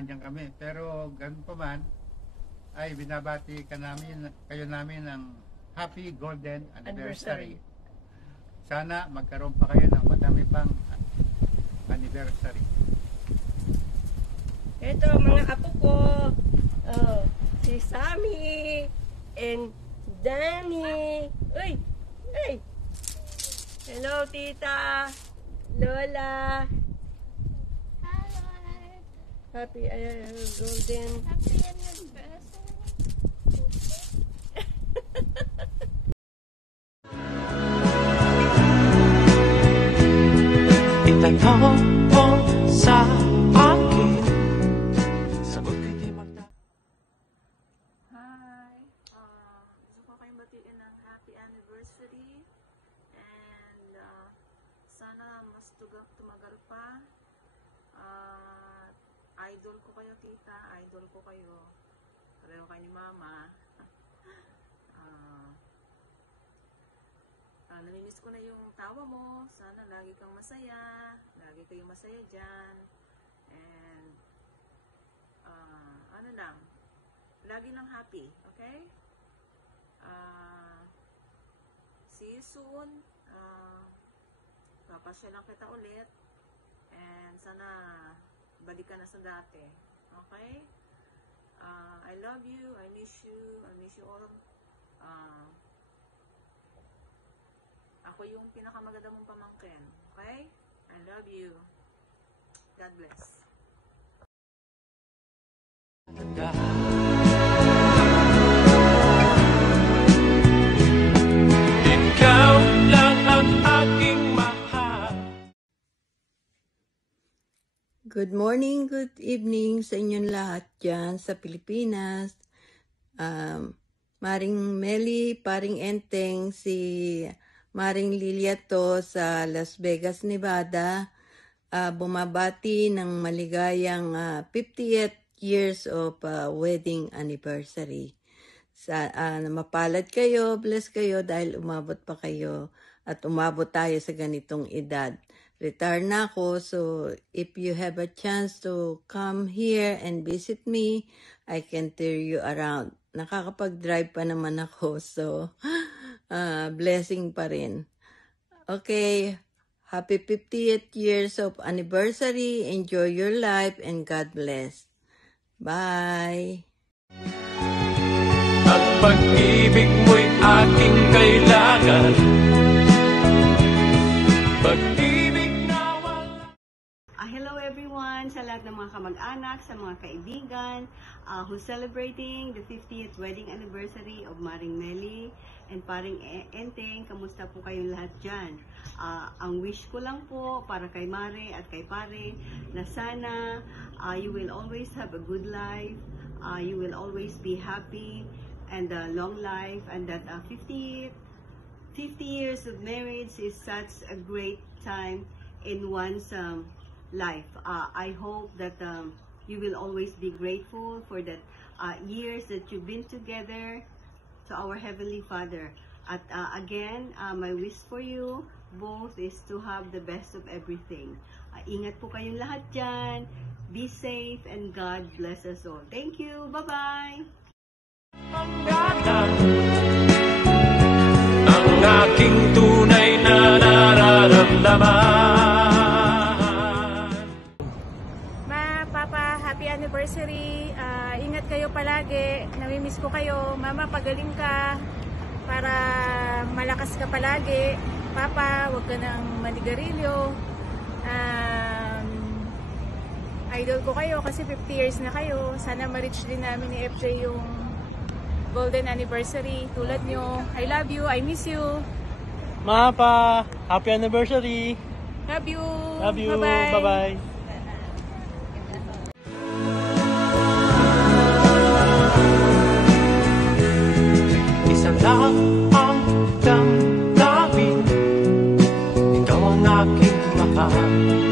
nandiyan kami. Pero ganun pa man, ay binabati kayo namin ng Happy Golden Anniversary. Sana magkaroon pa kayo ng madami pang anniversary. Ito mga apo ko, si Sammy and Danny. Uy! Hey! Hello, Tita! Lola! Hi! Happy Golden. Happy anniversary! Itanong mo sa akin, sagot ko'y di magta. Hi! Gusto ko kayong batiin ng happy anniversary and sana mas tumagal pa. Idol ko kayo, tita. Idol ko kayo. Pareho kayo ni mama. Namimiss ko na yung tawa mo. Sana lagi kang masaya. Lagi kayong masaya dyan. And ano lang, lagi lang happy. Okay? See you soon. Papasyalan kita ulit. And sana balik ka na sa dati. Okay? I love you. I miss you. I miss you all. Ako yung pinakamaganda mong pamangkin. Okay? I love you. God bless. Ikaw lang ang aking mahal. Good morning, good evening sa inyong lahat dyan sa Pilipinas. Maring Meli, Paring Enteng, si Maring Lilia to sa Las Vegas, Nevada. Bumabati ng maligayang 50th years of wedding anniversary. Mapalad kayo, bless kayo dahil umabot pa kayo at umabot tayo sa ganitong edad. Retire na ako, so if you have a chance to come here and visit me, I can tour you around. Nakakapag-drive pa naman ako, so blessing pa rin. Okay, happy 50th years of anniversary. Enjoy your life and God bless. Bye! Ang pag-ibig mo'y aking kailangan. Pag-ibig na wala. Hello everyone, sa lahat ng mga kamag-anak, sa mga kaibigan who's celebrating the 50th wedding anniversary of Maring Meli and Paring Enteng. Kamusta po kayong lahat dyan? Ang wish ko lang po para kay Mare at kay Pare na sana you will always have a good life, you will always be happy and long life, and that 50 years of marriage is such a great time in one's life. I hope that you will always be grateful for that years that you've been together to our Heavenly Father. At again, my wish for you both is to have the best of everything. Ingat po kayong lahat dyan. Be safe and God bless us all. Thank you. Bye-bye. Ang aking tunay na nararamdaman. Papa, happy anniversary. Ingat kayo palagi. Namimiss ko kayo. Mama, pagaling ka para malakas ka palagi. Papa, huwag ka nang manigarilyo. Idol ko kayo kasi 50 years na kayo. Sana ma-reach din namin ni FJ yung golden anniversary tulad nyo. I love you. I miss you. Mapa, happy anniversary. Love you. Love you. Bye-bye. Bye-bye. Isa lang ang damdamin, ikaw ang aking mahal.